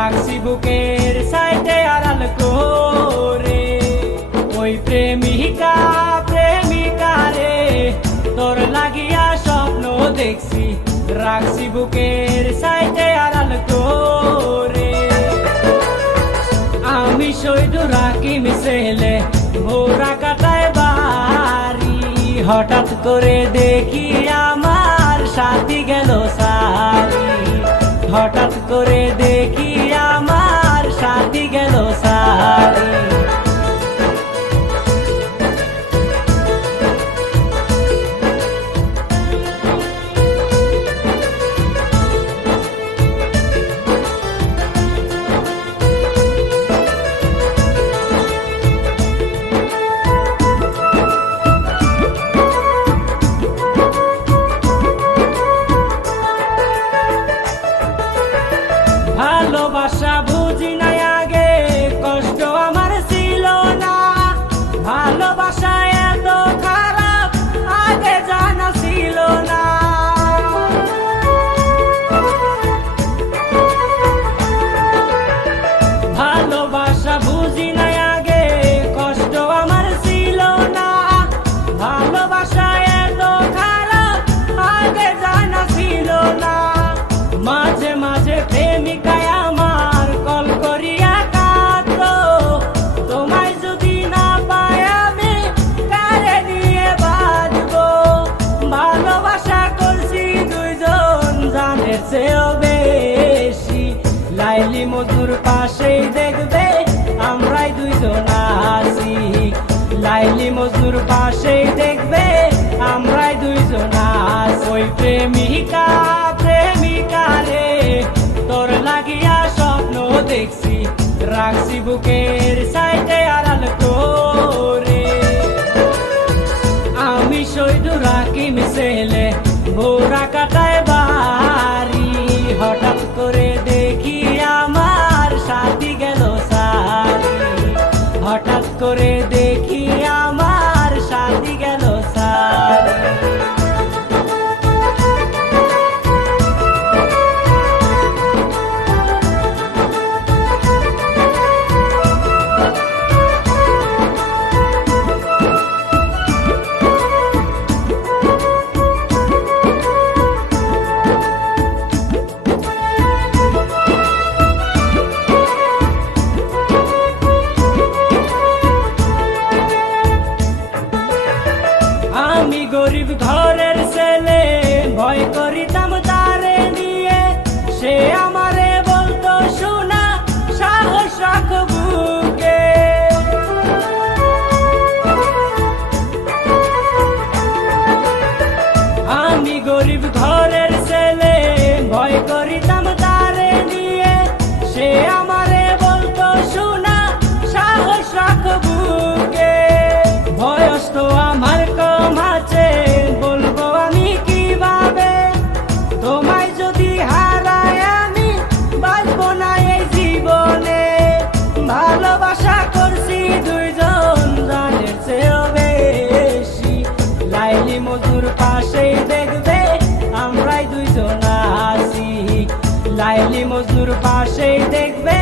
রাখছি বুকের সাইডে আড়াল করে। ওই প্রেমিকা প্রেমিকা রে তোর লাগিয়া স্বপ্ন দেখছি, রাখছি বুকের সাইডে আড়াল করে। আমি শহীদুর রাকিম ছেলে ভোরা কাটায় বাড়ি, হঠাৎ করে দেখি আমার সাথী গেল সারি, হঠাৎ করে দেখি আমার সাথী গেল সারি। ভালোবাসা বুঝি নাই আগে, কষ্ট আমার ছিল না, ভালোবাসা এত খারাপ আগে জানা ছিল না। ভালোবাসা বুঝি নাই আগে, কষ্ট আমার ছিল না, ভালোবাসা এত খারাপ আগে জানা ছিল না। মাঝে মাঝে প্রেমিকায় আমার কল করিয়া কাঁদতো, তোমায় যদি না পাই আমি কারে নিয়ে বাঁচবো। ভালোবাসা করছি দুইজন জানের চেয়েও বেশি, লাইলি মজনুর পাশেই দেখবে আমরাই দুইজন আছি, লাইলি মজনুর পাশেই দেখবে আমরাই দুইজন আছি। ওই প্রেমিকা প্রেমিকা রে তোর লাগিয়া স্বপ্ন দেখছি, রাখছি বুকের সাইডে আড়াল করে। আমি শহীদুর রাকিম ছেলে ভোরা কাটায় বাড়ি, হঠাৎ করে দেখি আমার সাথী গেল সারি, হঠাৎ করে দেখি আমার সাথী গেল সারি। আমি গরিব ঘরের ছেলে ভয় করিতাম তারে নিয়ে, সে আমারে বলতো শোনা সাহস রাখ বুকে। আমি গরিব ঘরের ছেলে ভয় করিতাম তারে নিয়ে, সে আমারে বলতো শোনা সাহস রাখ বুকে। বয়স তো আমার কম আছে, বলবো আমি কিভাবে, তোমায় যদি হারাই আমি বাঁচবো না এই জীবনে। ভালোবাসা করছি দুইজন জানের চেয়েও বেশি, লাইলি মজুর পাশেই দেখবে আমরাই দুইজন আছি, লাইলি মজনুর পাশেই দেখবে